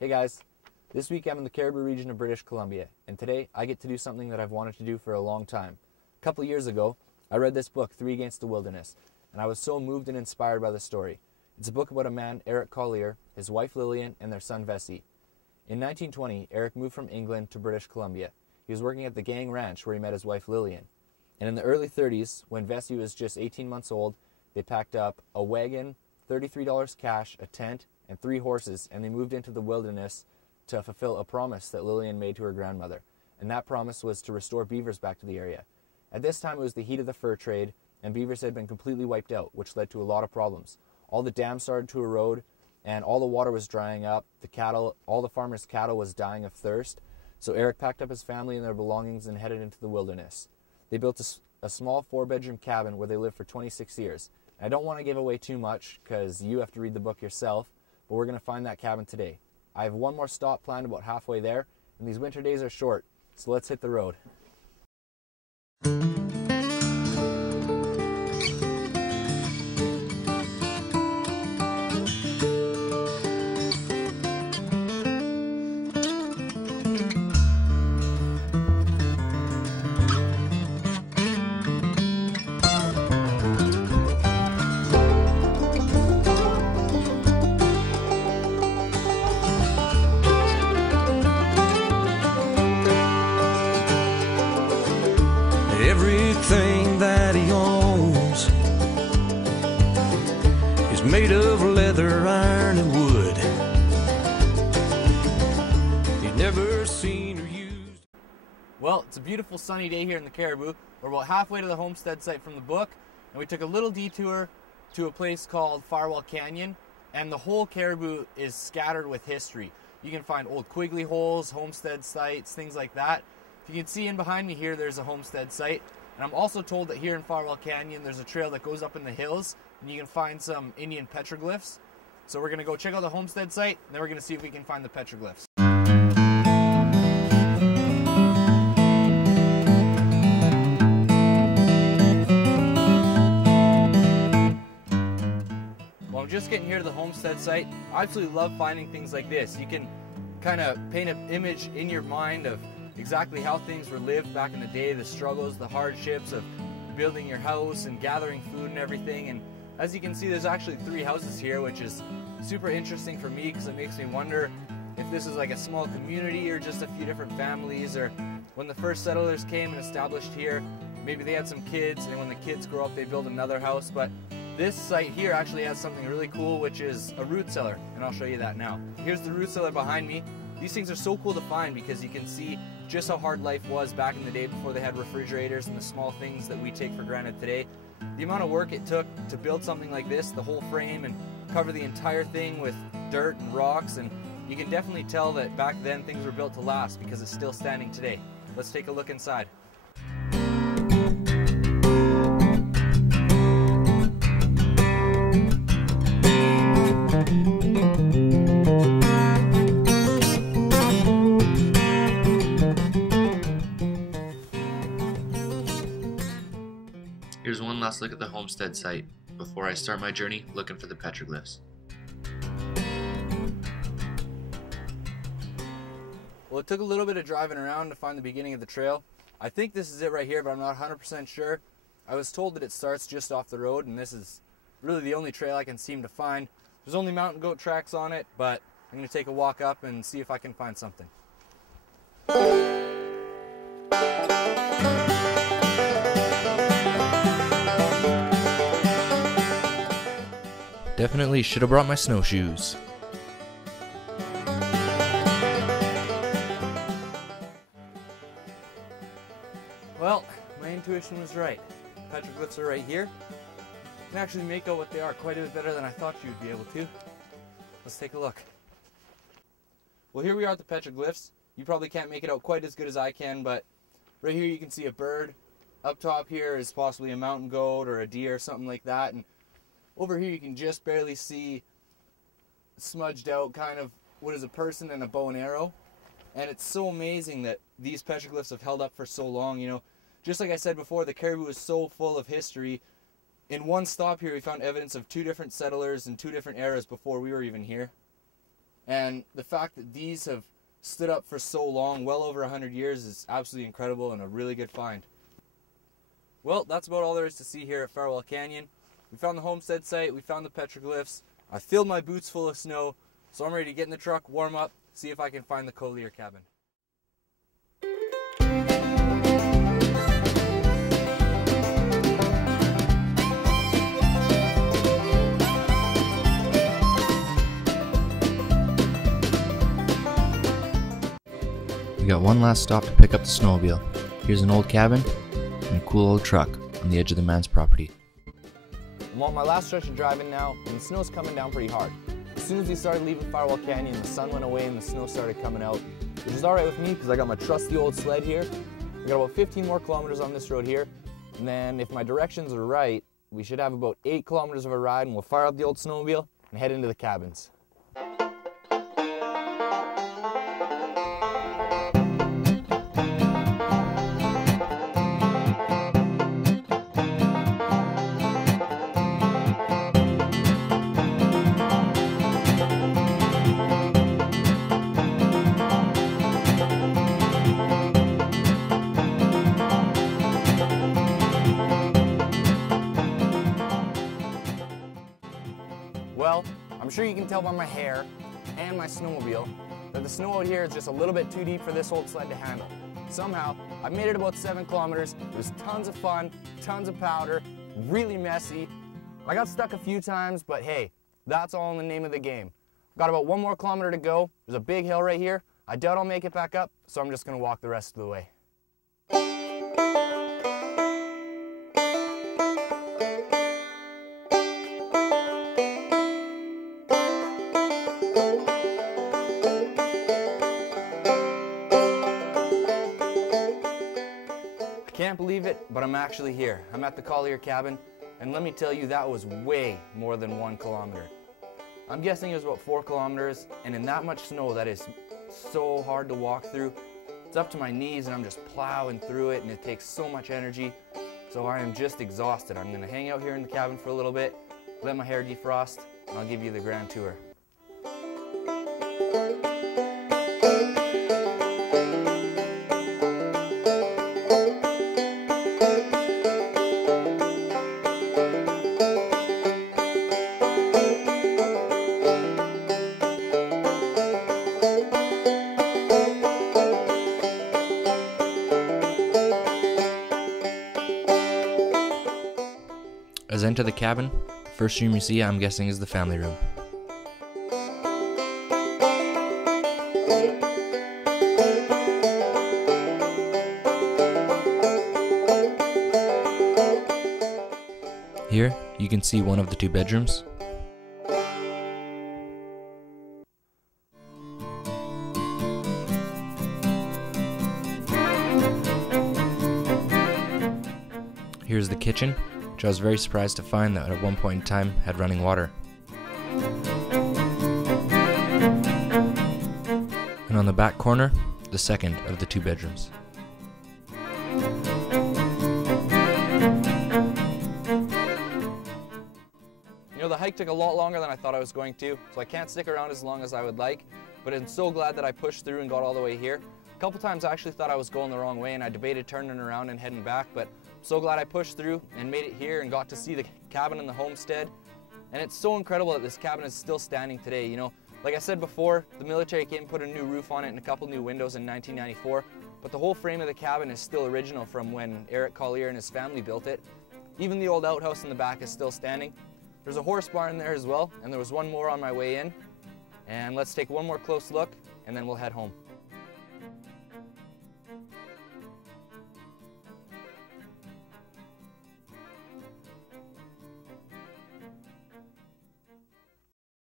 Hey guys, this week I'm in the Cariboo region of British Columbia, and today I get to do something that I've wanted to do for a long time. A couple years ago, I read this book, 3 Against the Wilderness, and I was so moved and inspired by the story. It's a book about a man, Collier, his wife Lillian, and their son Vesey. In 1920, Eric moved from England to British Columbia. He was working at the Gang Ranch where he met his wife Lillian. And in the early 30s, when Vesey was just 18 months old, they packed up a wagon, $33 cash, a tent, and 3 horses, and they moved into the wilderness to fulfill a promise that Lillian made to her grandmother. And that promise was to restore beavers back to the area. At this time, it was the heat of the fur trade, and beavers had been completely wiped out, which led to a lot of problems. All the dams started to erode, and all the water was drying up. All the farmers' cattle was dying of thirst. So Eric packed up his family and their belongings and headed into the wilderness. They built a small 4-bedroom cabin where they lived for 26 years. And I don't want to give away too much because you have to read the book yourself, but we're going to find that cabin today. I have one more stop planned about halfway there, and these winter days are short, so let's hit the road. Everything that he owns is made of leather, iron, and wood. He's never seen or used. Well, it's a beautiful sunny day here in the Cariboo. We're about halfway to the homestead site from the book, and we took a little detour to a place called Firewall Canyon, and the whole Cariboo is scattered with history. You can find old Quigley holes, homestead sites, things like that. If you can see in behind me here, there's a homestead site. And I'm also told that here in Firewall Canyon, there's a trail that goes up in the hills, and you can find some Indian petroglyphs. So we're going to go check out the homestead site, and then we're going to see if we can find the petroglyphs. Well, I'm just getting here to the homestead site. I absolutely love finding things like this. You can kind of paint an image in your mind of exactly how things were lived back in the day, the struggles, the hardships of building your house and gathering food and everything. And as you can see, there's actually 3 houses here, which is super interesting for me because it makes me wonder if this is like a small community or just a few different families, or when the first settlers came and established here, maybe they had some kids, and when the kids grow up they build another house. But this site here actually has something really cool, which is a root cellar, and I'll show you that now. Here's the root cellar behind me. These things are so cool to find because you can see just how hard life was back in the day before they had refrigerators and the small things that we take for granted today. The amount of work it took to build something like this, the whole frame, and cover the entire thing with dirt and rocks, and you can definitely tell that back then things were built to last because it's still standing today. Let's take a look inside. Here's one last look at the homestead site before I start my journey looking for the petroglyphs. Well, it took a little bit of driving around to find the beginning of the trail. I think this is it right here, but I'm not 100% sure. I was told that it starts just off the road, and this is really the only trail I can seem to find. There's only mountain goat tracks on it, but I'm going to take a walk up and see if I can find something. Definitely should have brought my snowshoes. Well, my intuition was right. Petroglyphs are right here. I can actually make out what they are quite a bit better than I thought you would be able to. Let's take a look. Well, here we are at the petroglyphs. You probably can't make it out quite as good as I can, but right here you can see a bird. Up top here is possibly a mountain goat or a deer or something like that, and over here you can just barely see smudged out kind of what is a person and a bow and arrow. And it's so amazing that these petroglyphs have held up for so long. You know, just like I said before, the Cariboo is so full of history. In one stop here we found evidence of 2 different settlers in 2 different eras before we were even here. And the fact that these have stood up for so long, well over 100 years, is absolutely incredible and a really good find. Well, that's about all there is to see here at Farwell Canyon. We found the homestead site, we found the petroglyphs. I filled my boots full of snow, so I'm ready to get in the truck, warm up, see if I can find the Collier cabin. We got one last stop to pick up the snowmobile. Here's an old cabin and a cool old truck on the edge of the man's property. I'm on my last stretch of driving now, and the snow's coming down pretty hard. As soon as we started leaving Farwell Canyon, the sun went away and the snow started coming out, which is alright with me because I got my trusty old sled here. We got about 15 more kilometers on this road here, and then if my directions are right, we should have about 8 kilometers of a ride, and we'll fire up the old snowmobile and head into the cabins. Well, I'm sure you can tell by my hair and my snowmobile that the snow out here is just a little bit too deep for this old sled to handle. Somehow, I made it about 7 kilometers. It was tons of fun, tons of powder, really messy. I got stuck a few times, but hey, that's all in the name of the game. I've got about 1 more kilometer to go. There's a big hill right here. I doubt I'll make it back up, so I'm just gonna walk the rest of the way. Can't believe it, but I'm actually here. I'm at the Collier cabin, and let me tell you, that was way more than 1 kilometer. I'm guessing it was about 4 kilometers, and in that much snow, that is so hard to walk through. It's up to my knees, and I'm just plowing through it, and it takes so much energy, so I am just exhausted. I'm gonna hang out here in the cabin for a little bit, let my hair defrost, and I'll give you the grand tour. As I enter the cabin, the first room you see, I'm guessing, is the family room. Here, you can see one of the 2 bedrooms. Here's the kitchen, which I was very surprised to find that at one point in time had running water. And on the back corner, the second of the 2 bedrooms. You know, the hike took a lot longer than I thought I was going to, so I can't stick around as long as I would like, but I'm so glad that I pushed through and got all the way here. A couple times I actually thought I was going the wrong way and I debated turning around and heading back, but I'm so glad I pushed through and made it here and got to see the cabin and the homestead. And it's so incredible that this cabin is still standing today. You know, like I said before, the military came and put a new roof on it and a couple new windows in 1994, but the whole frame of the cabin is still original from when Eric Collier and his family built it. Even the old outhouse in the back is still standing. There's a horse barn there as well, and there was one more on my way in. And let's take one more close look, and then we'll head home.